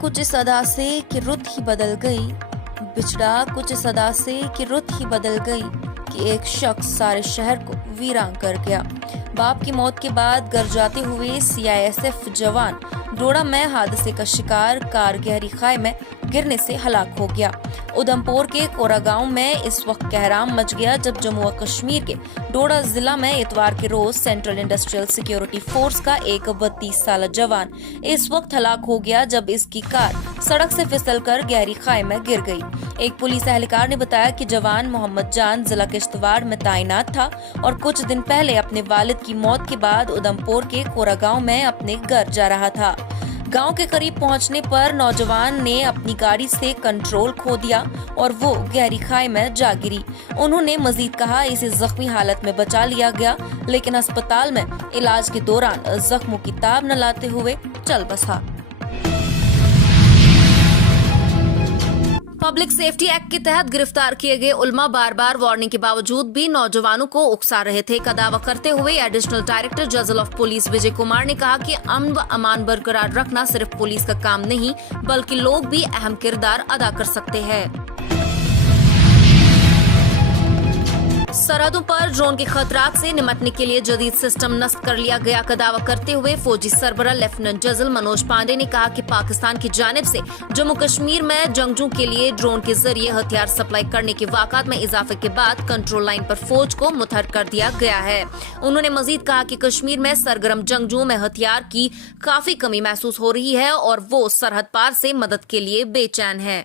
कुछ इस अदा से कि रुत ही बदल गई, बिछड़ा कुछ इस अदा से कि रुत ही बदल गई कि एक शख्स सारे शहर को वीरान कर गया। बाप की मौत के बाद घर जाते हुए सीआईएसएफ जवान डोडा में हादसे का शिकार कार गहरी खाई में गिरने से हलाक हो गया। उधमपुर के कोरा गांव में इस वक्त कहराम मच गया जब जम्मू व कश्मीर के डोडा जिला में इतवार के रोज सेंट्रल इंडस्ट्रियल सिक्योरिटी फोर्स का एक 32 साल जवान इस वक्त हलाक हो गया जब इसकी कार सड़क से फिसलकर गहरी खाई में गिर गई। एक पुलिस एहलकार ने बताया कि जवान मोहम्मद जान जिला किश्तवाड़ में तैनात था और कुछ दिन पहले अपने वालिद की मौत के बाद उधमपुर के कोरा गांव में अपने घर जा रहा था। गांव के करीब पहुंचने पर नौजवान ने अपनी गाड़ी से कंट्रोल खो दिया और वो गहरी खाई में जा गिरी। उन्होंने मजीद कहा इसे जख्मी हालत में बचा लिया गया, लेकिन अस्पताल में इलाज के दौरान जख्मों की ताब न लाते हुए चल बसा। पब्लिक सेफ्टी एक्ट के तहत गिरफ्तार किए गए उल्मा बार बार वार्निंग के बावजूद भी नौजवानों को उकसा रहे थे का दावा करते हुए additional director general of police Vijay Kumar ने कहा कि अमन व अमान बरकरार रखना सिर्फ पुलिस का काम नहीं बल्कि लोग भी अहम किरदार अदा कर सकते हैं। सरहदों पर ड्रोन के खतरात से निपटने के लिए जदीद सिस्टम नस्ब कर लिया गया का दावा करते हुए फौजी सरबराह लेफ्टिनेंट जनरल मनोज पांडे ने कहा कि पाकिस्तान की जानिब से जम्मू कश्मीर में जंगजू के लिए ड्रोन के जरिए हथियार सप्लाई करने के वाक़ात में इजाफे के बाद कंट्रोल लाइन पर फौज को मुतहर कर दिया गया है। उन्होंने मजीद कहा कि कश्मीर में सरगर्म जंगजू में हथियार की काफी कमी महसूस हो रही है और वो सरहद पार से मदद के लिए बेचैन है।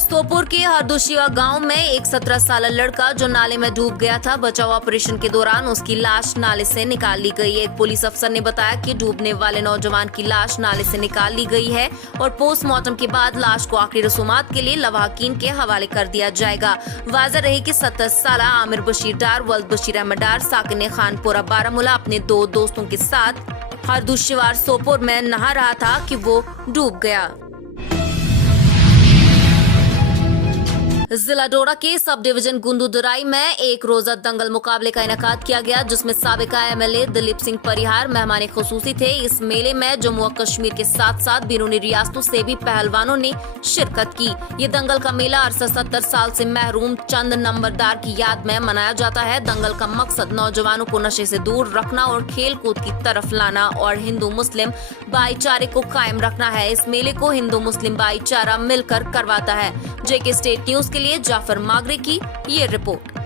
सोपोर के हरदोशिवा गांव में एक 17 साल लड़का जो नाले में डूब गया था, बचाव ऑपरेशन के दौरान उसकी लाश नाले से निकाल ली गई। एक पुलिस अफसर ने बताया कि डूबने वाले नौजवान की लाश नाले से निकाल ली गई है और पोस्टमार्टम के बाद लाश को आखिरी रसूमात के लिए लवाहकीन के हवाले कर दिया जाएगा। वाज़ेह रहे कि 27 साल आमिर बशीर डार वल्द बशीर अहमद डार साकिन खानपुरा बारामूला अपने 2 दोस्तों के साथ हरदोशिवा सोपोर में नहा रहा था कि वो डूब गया। जिला डोडा के सब डिवीजन गुंडूदराई में एक रोजा दंगल मुकाबले का इनेकाद किया गया जिसमें साबिका एमएलए दिलीप सिंह परिहार मेहमान खुसूसी थे। इस मेले में जम्मू व कश्मीर के साथ साथ बैरूनी रियासतों से भी पहलवानों ने शिरकत की। ये दंगल का मेला 70 साल से महरूम चंद नंबरदार की याद में मनाया जाता है। दंगल का मकसद नौजवानों को नशे से दूर रखना और खेल कूद की तरफ लाना और हिंदू मुस्लिम भाईचारे को कायम रखना है। इस मेले को हिंदू मुस्लिम भाईचारा मिलकर करवाता है। जेके स्टेट न्यूज के लिए जाफर मागरे की ये रिपोर्ट।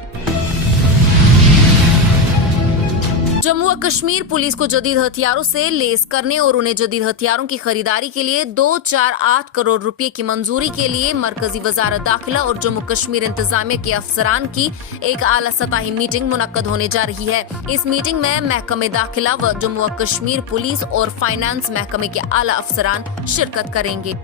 जम्मू व कश्मीर पुलिस को जदीद हथियारों से लेस करने और उन्हें जदीद हथियारों की खरीदारी के लिए 248 करोड़ रुपए की मंजूरी के लिए मरकजी वजारत दाखिला और जम्मू कश्मीर इंतजामिया के अफसरान की एक आला सतही मीटिंग मुनक्कद होने जा रही है। इस मीटिंग में महकमे दाखिला व जम्मू व कश्मीर पुलिस और फाइनेंस महकमे के आला अफसरान शिरकत करेंगे।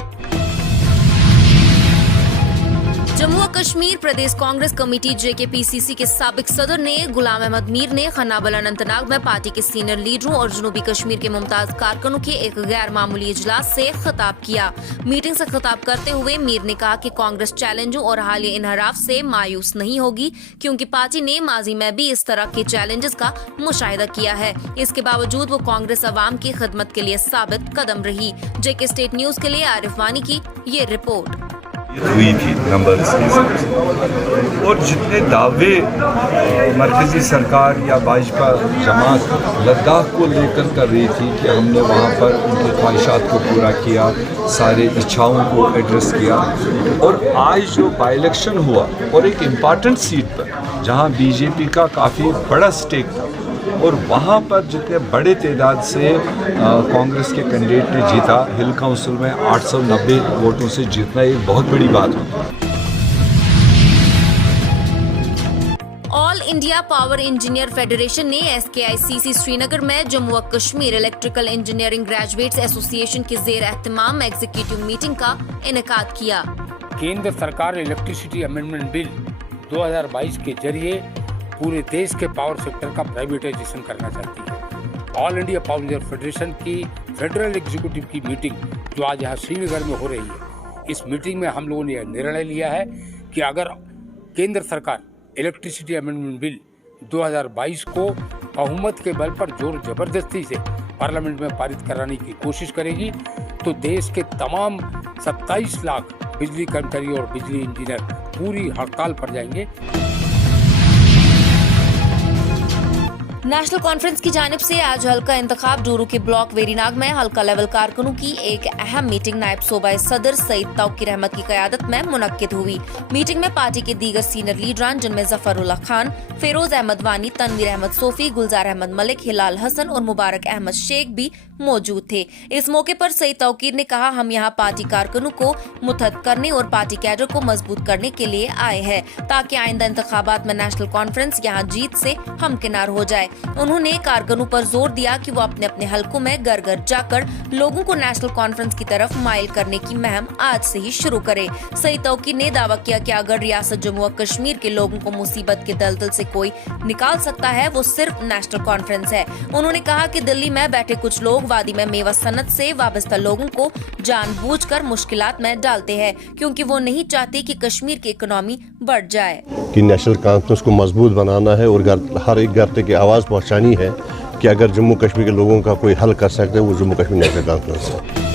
जम्मू व कश्मीर प्रदेश कांग्रेस कमेटी जेकेपीसीसी के साबिक सदर ने गुलाम अहमद मीर ने खनाबल अनंतनाग में पार्टी के सीनियर लीडरों और जनूबी कश्मीर के मुमताज कारकुनों के एक गैर मामूली इजलास से खिताब किया। मीटिंग से खिताब करते हुए मीर ने कहा कि कांग्रेस चैलेंजों और हालिया इनहराफ से मायूस नहीं होगी क्योंकि पार्टी ने माजी में भी इस तरह के चैलेंजेस का मुशाहिदा किया है। इसके बावजूद वो कांग्रेस अवाम की खिदमत के लिए साबित कदम रही। जेके स्टेट न्यूज के लिए आरिफ वानी की ये रिपोर्ट। हुई थी नंबर्स और जितने दावे मरकजी सरकार या भाजपा जमात लद्दाख को लेकर कर रही थी कि हमने वहाँ पर उनकी ख्वाहिशात को पूरा किया, सारे इच्छाओं को एड्रेस किया, और आज जो बाई इलेक्शन हुआ और एक इम्पॉर्टेंट सीट पर जहाँ बीजेपी का काफ़ी बड़ा स्टेक था और वहाँ पर जितने बड़े तादाद से कांग्रेस के कैंडिडेट ने जीता, हिल काउंसिल में 890 वोटों से जीतना एक बहुत बड़ी बात होती है। All India power engineer federation ने SKICC श्रीनगर में जम्मू व Kashmir electrical engineering graduates association की जेर एहतमाम एग्जीक्यूटिव मीटिंग का इनेकाद किया। केंद्र सरकार इलेक्ट्रिसिटी अमेंडमेंट बिल 2022 के जरिए पूरे देश के पावर सेक्टर का प्राइवेटाइजेशन करना चाहती है। All India power engineer federation की फेडरल एग्जीक्यूटिव की मीटिंग जो आज यहाँ श्रीनगर में हो रही है, इस मीटिंग में हम लोगों ने यह निर्णय लिया है कि अगर केंद्र सरकार इलेक्ट्रिसिटी अमेंडमेंट बिल 2022 को बहुमत के बल पर जोर जबरदस्ती से पार्लियामेंट में पारित कराने की कोशिश करेगी तो देश के तमाम 27 लाख बिजली कर्मचारी और बिजली इंजीनियर पूरी हड़ताल पर जाएंगे। नेशनल कॉन्फ्रेंस की जानिब से आज हल्का इंतखाब डोरू के ब्लॉक वेरीनाग में हल्का लेवल कारकुनों की एक अहम मीटिंग नायब सूबाई सदर सईद तौकीर अहमद की क़यादत में मुनक्किद हुई। मीटिंग में पार्टी के दीगर सीनियर लीडरान जिनमें जफरुल्लाह खान, फेरोज अहमद वानी, तनवीर अहमद सोफी, गुलजार अहमद मलिक, हिलाल हसन और मुबारक अहमद शेख भी मौजूद थे। इस मौके पर सईद तौकीर ने कहा, हम यहाँ पार्टी कारकुनों को मुत्तहद करने और पार्टी कैडर को मजबूत करने के लिए आए हैं ताकि आइंदा इंतखाबात में नेशनल कॉन्फ्रेंस यहाँ जीत से हमकिनार हो जाए। उन्होंने कारकुनों पर जोर दिया कि वो अपने अपने हलकों में घर घर जाकर लोगों को नेशनल कॉन्फ्रेंस की तरफ माइल करने की मुहिम आज से ही शुरू करे। सईद तौकीर ने दावा किया कि अगर रियासत जम्मू और कश्मीर के लोगों को मुसीबत के दलदल से कोई निकाल सकता है वो सिर्फ नेशनल कॉन्फ्रेंस है। उन्होंने कहा कि दिल्ली में बैठे कुछ लोग वादी में मेवा सनत से वाबस्ता लोगों को जानबूझकर मुश्किलात में डालते हैं क्योंकि वो नहीं चाहते कि कश्मीर की इकोनॉमी बढ़ जाए। कि नेशनल कॉन्फ्रेंस को मजबूत बनाना है और हर एक घर तक आवाज़ पहुंचानी है कि अगर जम्मू कश्मीर के लोगों का कोई हल कर सकते हैं वो जम्मू कश्मीर नेशनल कॉन्फ्रेंस है।